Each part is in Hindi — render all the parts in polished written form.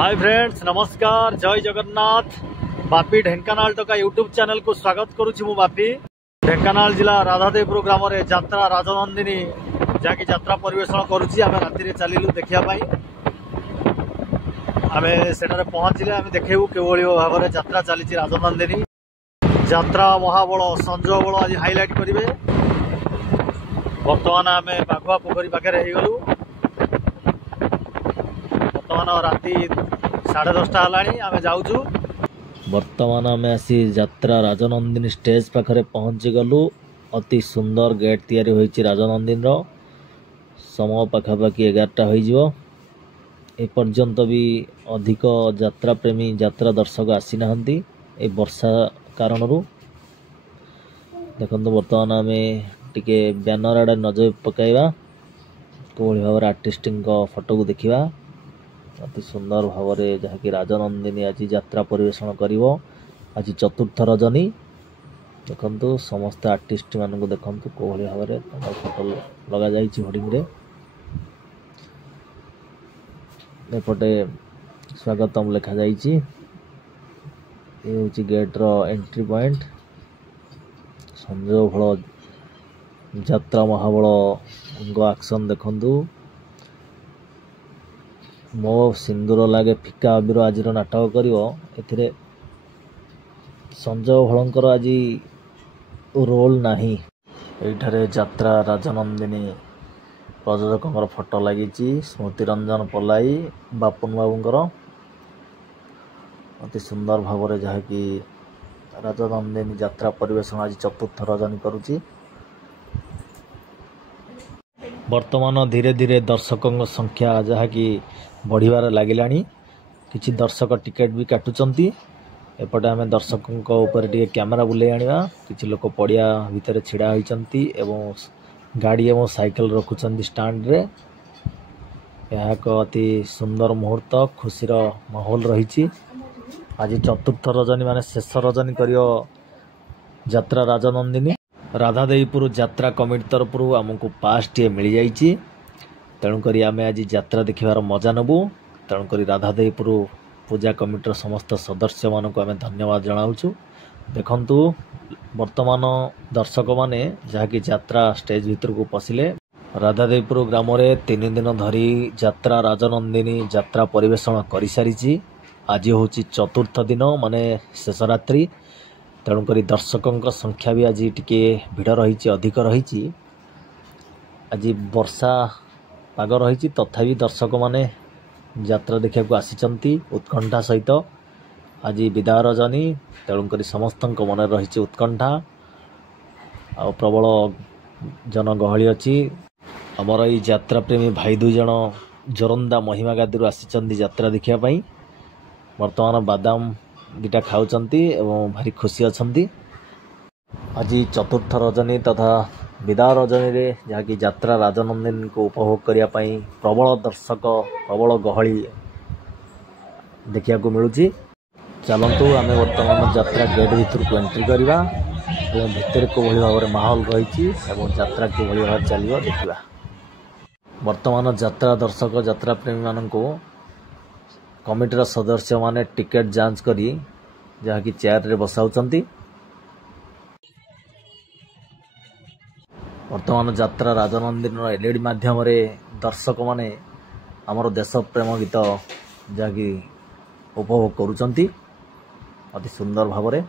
हाय फ्रेंड्स, नमस्कार, जय जगन्नाथ। बापी ढेंकानाल टका यूट्यूब चैनल को स्वागत करुछि। मु बापी ढेंकानाल जिला राधादेवपुर ग्राम रे यात्रा राजनंदिनी जाकी यात्रा परिवेषण करुछि। आमे राति रे चलिलु देखिया पाई। आमे सेटारे पहुंचिले आमे देखेबु केवळी भाव रे यात्रा चलीछि। राजनंदिनी यात्रा महाबल संजय बल आज हाइलाइट करिवे। वर्तमान आमे बाघुआ पोखरी पाखे रही गलु। वर्तमान राति 10:30 हलानी आमे जाउछु। वर्तमान आमे आसी यात्रा राजनंदिनी स्टेज पाखरे पहुंची गलु। अति सुंदर गेट तैयारी होईछि राजनंदिनी रो। समय पाखापाखि 11टा होई जिवो। ए पर्यंत भी अधिक यात्रा प्रेमी यात्रा दर्शक आसी नाहंती ए वर्षा कारण रु। देखंतु वर्तमान आमे टिके बैनर आड़े नजर पकाइबा। कोहली भाव आर्टिस्टिंग फोटो को देखिबा। अति सुंदर भाव जहाँकि राजनंदिनी आज यात्रा परिवेषण करिवो। आज चतुर्थ रजनी। देखंतु समस्त आर्टिस्ट मानक देखंतु कोहली भाव फोटो लगा जाइछि होर्डिंग रे। एपटे स्वागतम लिखा जाइछि। ये होछि गेट रो एंट्री पॉइंट। संजय भल यात्रा महाबल एक्शन देखंतु। मो सिंदूर लागे फिका अबीर आज नाटक करिवो। एथिरे संजय भलंकर आज रोल नाही। एठारे यात्रा राजनंदिनी प्रयोजक फोटो लगी। स्मृति रंजन पलाई बापुन बाबूंकर अति सुंदर भाव जहाँकि राजनंदिनी यात्रा परिवेषण आज चतुर्थ रजनी करुची। वर्तमान धीरे धीरे दर्शकों संख्या जहाँकि बढ़िबार लागिलानी। किछि दर्शक टिकेट भी काटुचंती। एपटे आमे दर्शकों ऊपर टिके कैमरा बुले आनिबा। किछि लोक पड़िया भितर छिड़ा होइचंती एवं गाड़ी एवं साइकिल रखुचंती स्टैंड रे। यह एक अति सुंदर मुहूर्त, खुशीर माहौल रही। आज चतुर्थ रजनी माने शेष रजनी करियो यात्रा राजनंदिनी। राधादेवपुर यात्रा कमिटी तरफ आमको पास टे मिल जाइए। तेणुक आम आज यात्रा देखार मजा नबू। तेणुक राधादेवपुर पूजा कमिटर समस्त सदस्य मानक आम धन्यवाद जनाऊँ। देखंतु वर्तमान दर्शक माने जहाँकि यात्रा स्टेज भीतर को पशिले। राधादेवपुर ग्राम रे 3 दिन धरी यात्रा राजनंदिनी यात्रा परिवेषण कर सारी। आज हूँ चतुर्थ दिन माने शेष रात्रि। तेणुक दर्शकों संख्या भी आज टिके भिड़ रही, अधिक रही। आज वर्षा पाग रही तथापि दर्शक माने यात्रा देखा आसी उत्कंठा सहित। आज विदाय रजनी। तेणुक समस्त मन रही उत्कंठा आ प्रबल जनगहली अच्छी। आमर ये यात्रा प्रेमी भाई 2 जन जोरंदा महिमा गादी आसी यात्रा देखापी। वर्तमान बादाम 2टा खाऊचंती एवं भारी खुशी अछंती। आज चतुर्थ रजनी तथा विदाय रजनी रे जहाँकि यात्रा राजनंदिनी को उपभोग करिया पई प्रबल दर्शक प्रबल गहली देखिया को मिलुची। चलंतु आमे वर्तमान यात्रा गेट भीतर को एंट्री करिबा। भीतर को भली भाव माहौल रही एवं यात्रा को भली भाव चलियो देखिबा। वर्तमान यात्रा दर्शक यात्रा प्रेमी माननको कमिटर सदस्य माने टिकेट जांच करी जहाँकि चेयर रे बसाउचंती। वर्तमान यात्रा राजनंदिनी एलईडी माध्यम रे दर्शक माने आमर देश प्रेम गीत जहाँकि उपभोग करुचंती अति सुंदर भाव रे।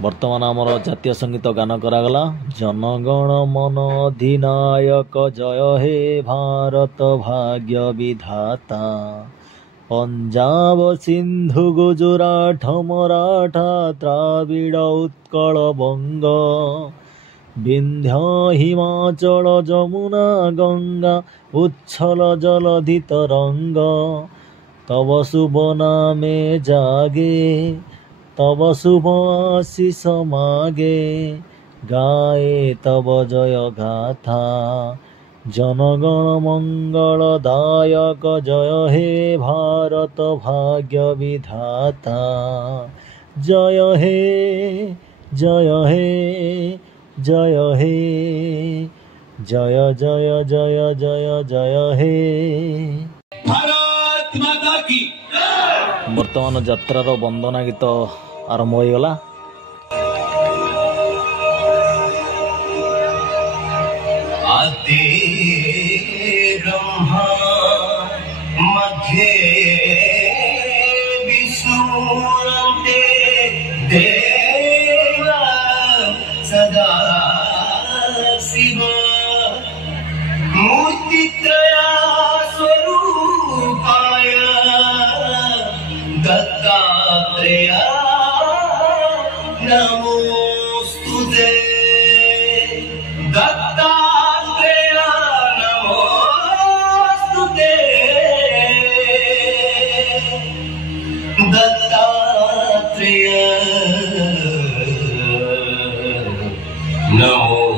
वर्तमान आमर जातीय संगीत गान करागला। जनगण मन अधिनायक जय हे भारत भाग्य विधाता। पंजाब सिंधु गुजरात मराठा द्राविड़ उत्कल बंग। विंध्य हिमाचल जमुना गंगा उच्छल जलधि तरंग। तब शुभ नामे जागे तब शुभ आशीष मागे। गाए तब जय गाथा जनगण मंगलदायक जय हे भारत भाग्य विधाता। जय हे जय हे जय हे जय जय जय जय जय हे। भारत माता की ବର୍ତ୍ତମାନ ଯାତ୍ରାର ବନ୍ଦନା ଗୀତ ଆରମ୍ଭ ହୋଇଗଲା। आते ब्रह्मा मध्ये विष्णुरन्ते देव सदा शिव मूर्तित्रया स्वरूपाय दत्तात्रेय नमोस्तुते। दत्तात्रेय नमोस्तुते। दत्तात्रेय नमोस्तुते।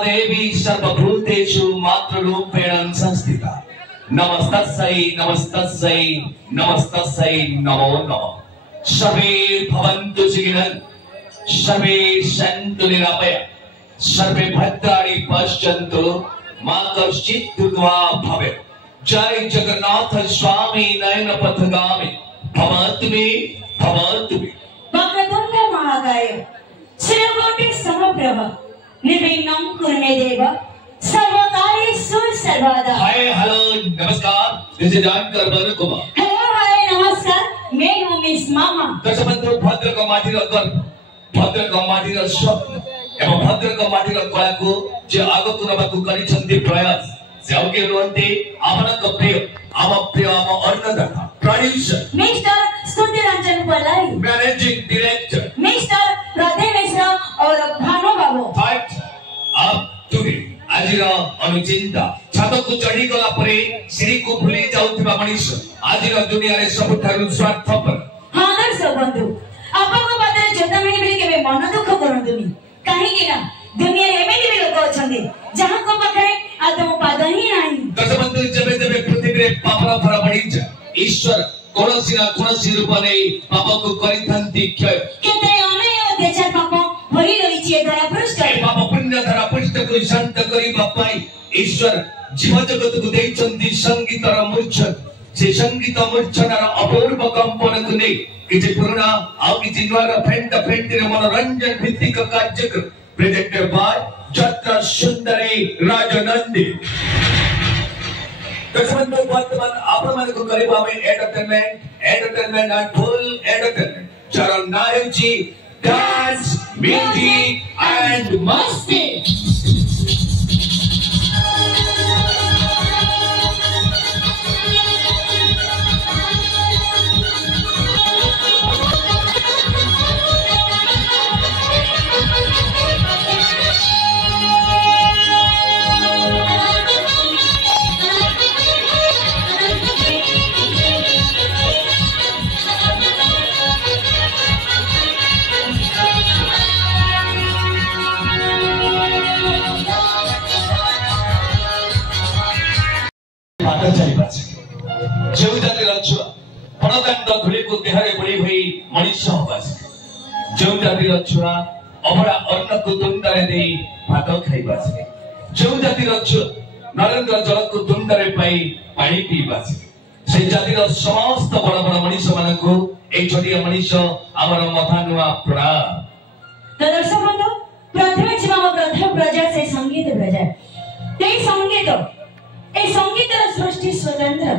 देवी सर्वभूतेषु मातृरूपेण संस्थिता नमस्तस्यै नमस्तस्यै नमस्तस्यै नमो नमः सर्वे भवन्तु सुखिनः सर्वे सन्तु निरामयाः सर्वे भद्राणि पश्यन्तु मा कश्चित् दुर्गमः भवेत् जय जगन्नाथ स्वामी नयन पथगामी भवतु मे वक्रतुण्ड महाकाय श्रीकोटि समप्रभ निर्विघ्नं कुरु मे देव सर्वकार्येषु सर्वदा। हाय हेलो नमस्कार, दिस इज जानकर बनु कुमार। हेलो हाय नमस्कार, मैं हूँ मिस मामा। दर्शक बंधु, भद्रक माटीर गर्व, भद्रक माटीर स्वप्न एवं भद्रक माटीर कला को जे आगतु नबाकु करिसंती प्रयास से आगे रुहंती आपनक प्रिय आम अन्नदाता producer mister Stuti Ranjan Palai, managing director mister Pradeep Mishra और भानु बाबू। फाइट आप टुडे आजिर अनुचिंता छात को चढ़ी गला परे श्री को भूली जाउथिबा मनीष आजिर दुनिया रे सबठारु स्वार्थपर। हाँ दर्शक बंधु, आपको पता है जोता मिनी बिली केबे मन दुख करंतुनी काहे कि ना दुनिया रे एमेनी भी लोक अछंदी जहां को पाखरे आदम पाद ही नाही। दर्शक बंधु, जेबे जेबे पृथ्वी रे पापर भरा बढ़ी जा ईश्वर कोनोसी ना कोनोसी रूप नै पाप को करिथंती क्षय केते अनय अत्याचार पाप भरी रहिछि ए धरा पृष्ठ ए पाप पुण्य धरा पृष्ठ को शांत करिबा पाई ईश्वर जीव जगत को दैचंती संगीतर मूर्छन से संगीत मूर्छनार अपूर्व कंपन को नै किछि पुराना आ किछि नवा फेंट रे मनोरंजन भित्तिक कार्यक्रम प्रेजेंटेड बाय जत्रा सुंदरी राजनंदी। दर्शक वर्तमान आपण को करिबा में एंटरटेनमेंट एंड फुल एंटरटेनमेंट चरण नायक जी डांस म्यूजिक एंड मस्ती। जो जाति छुआ पणदाण्ड धूली को देहरे बुड़ी हुई मनीष होबासी जो जाति छुआ अभड़ा अन्न को तुंडारे दे भात खाइबासी जो जाति छुआ नरेंद्र जल को तुंडारे पाई पानी पीबासी से जातिर समस्त बड़ बड़ मनीष मानकु एक छोटिया मनीष आमर मथानुआ प्रणाम। तो दर्शक बंधु, प्रथमे जीवा प्रथम प्रजा से संगीत प्रजा ते संगीत सृष्टि स्वतंत्र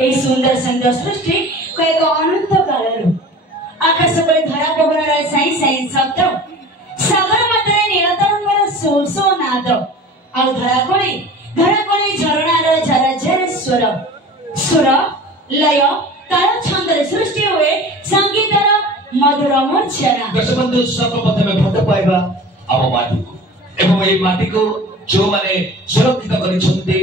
ए सुंदर संगीत सृष्टि को एक अनंत कालरू आकाश पर धरा पवन रे साई साई शब्द सागर मतरे नीलतरंगर सोसो नाद आ धरा कोली झरणा रे झरझर स्वर सुर लय ताल छंद रे सृष्टि हुए संगीतर मधुर मूर्छना। दर्शक बंधु, सर्वप्रथमे भक्त पाइबा आम माटी को एवं ए माटी को जो माने सुरक्षित करिसंती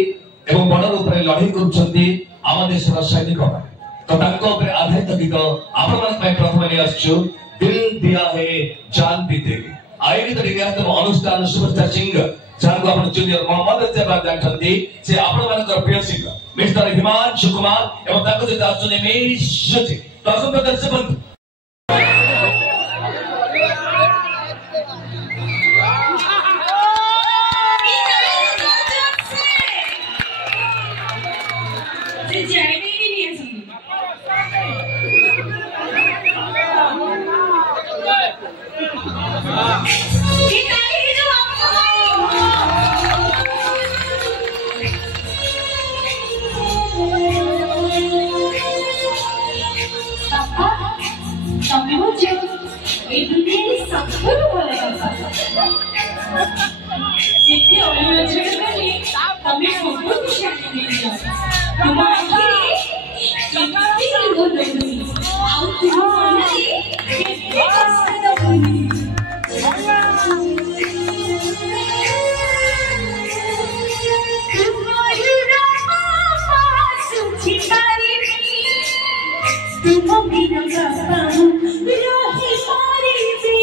एवं बड़ रूप में लड़ाई करुछंती आम देशर सैनिक माने तो तांको ऊपर आधारित गीत आपण मन पय प्रथमे ने आछू दिल दिया है जान भी देगी आई गीत रियात अनुष्ठान सुपरस्टार सिंगर जानको आपण जूनियर मोहम्मद जबाद जानथंती से आपण मानकर प्रिय सिंगर मिस्टर हिमांशु कुमार एवं तांको जे दासुने मेशति तो आसन दर्शक बंधु ଯେତେ ଅନୁରୋଧ କଲେ ତମେ ସବୁକୁ ଛାଡ଼ି ଦେଇଛ। ତୁମ ଆଖିରେ କେତେ ଲୁହ ଦବୁନି, ଆଉ ତୁମ ମନରେ କେତେ କଷ୍ଟ ଦବୁନି। तुम बिना बाबा रही पारिबी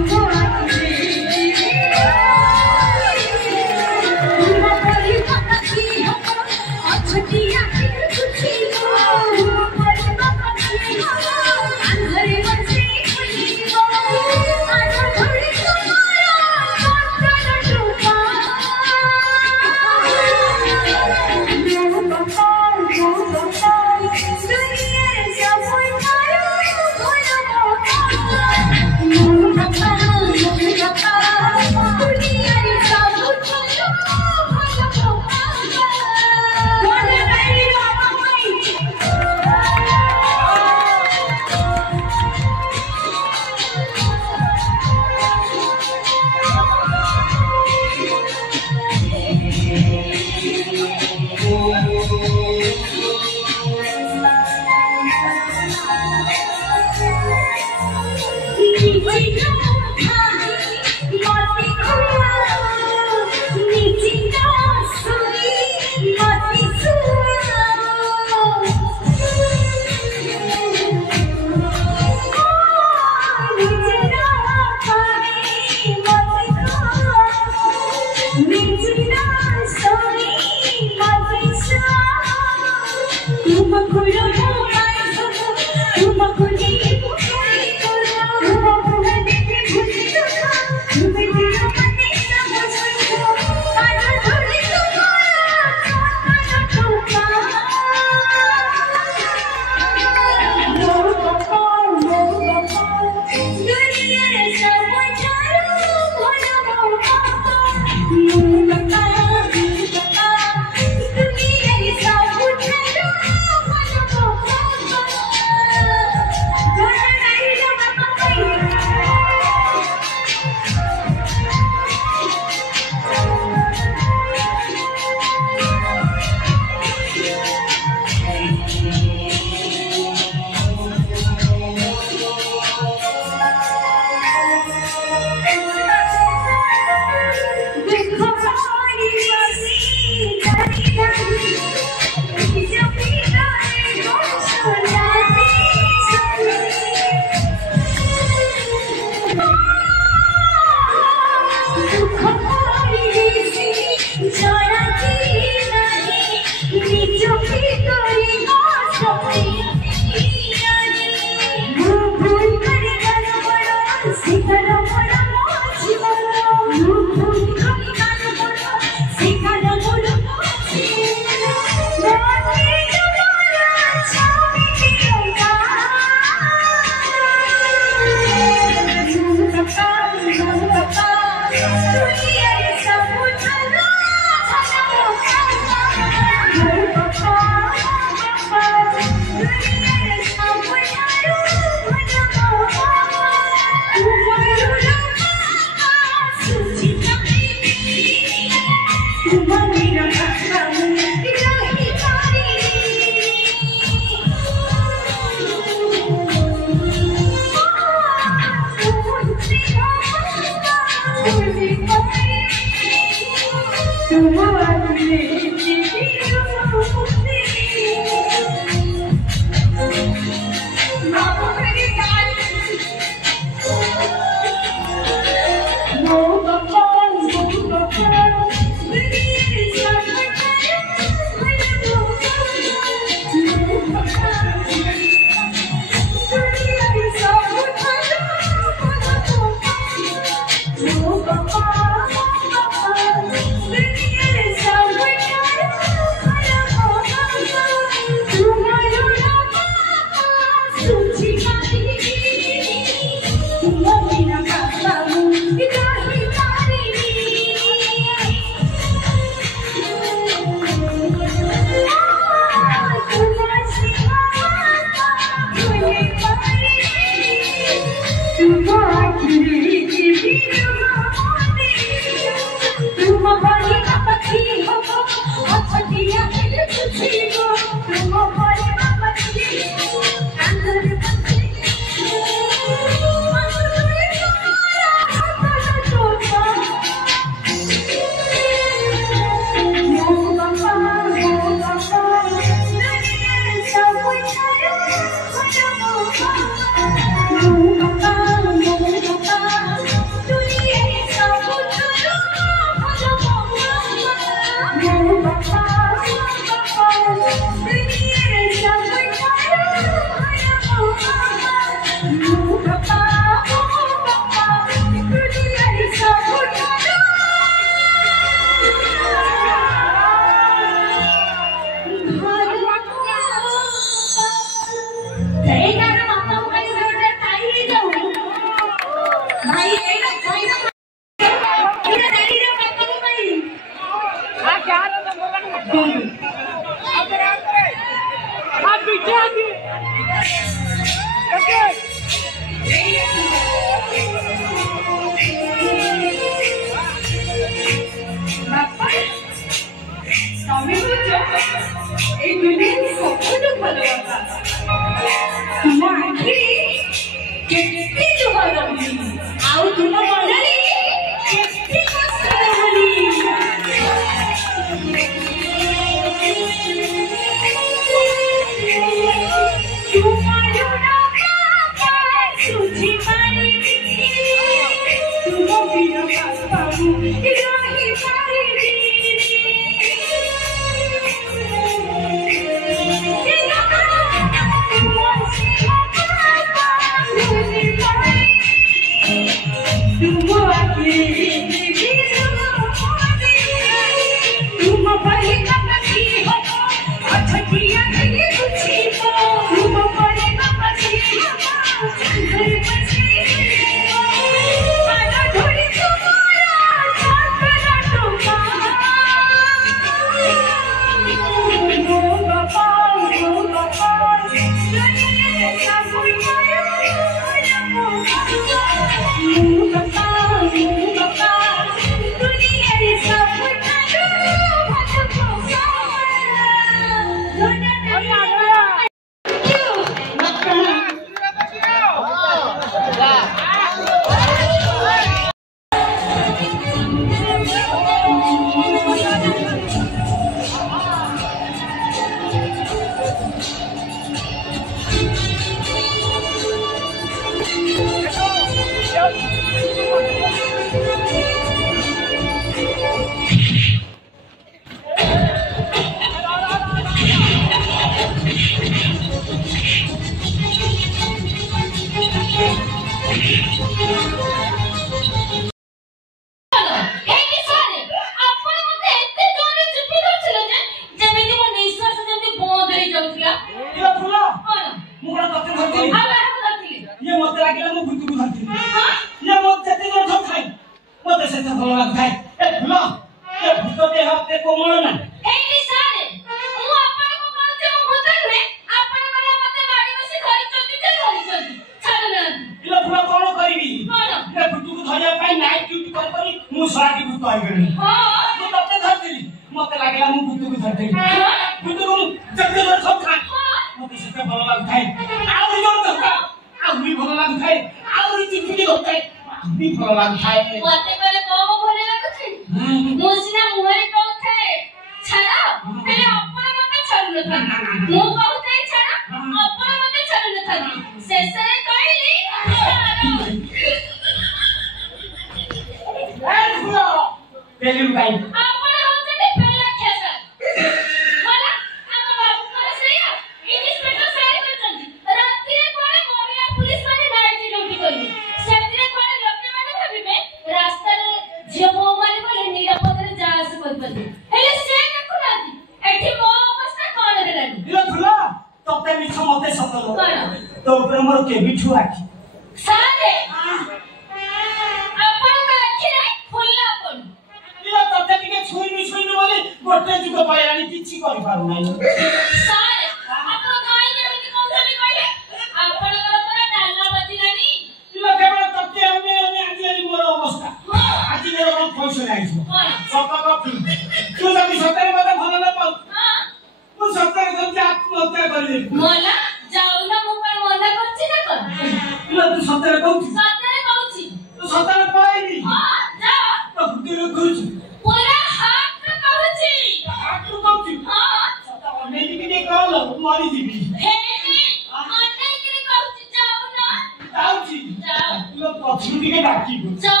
Jauna.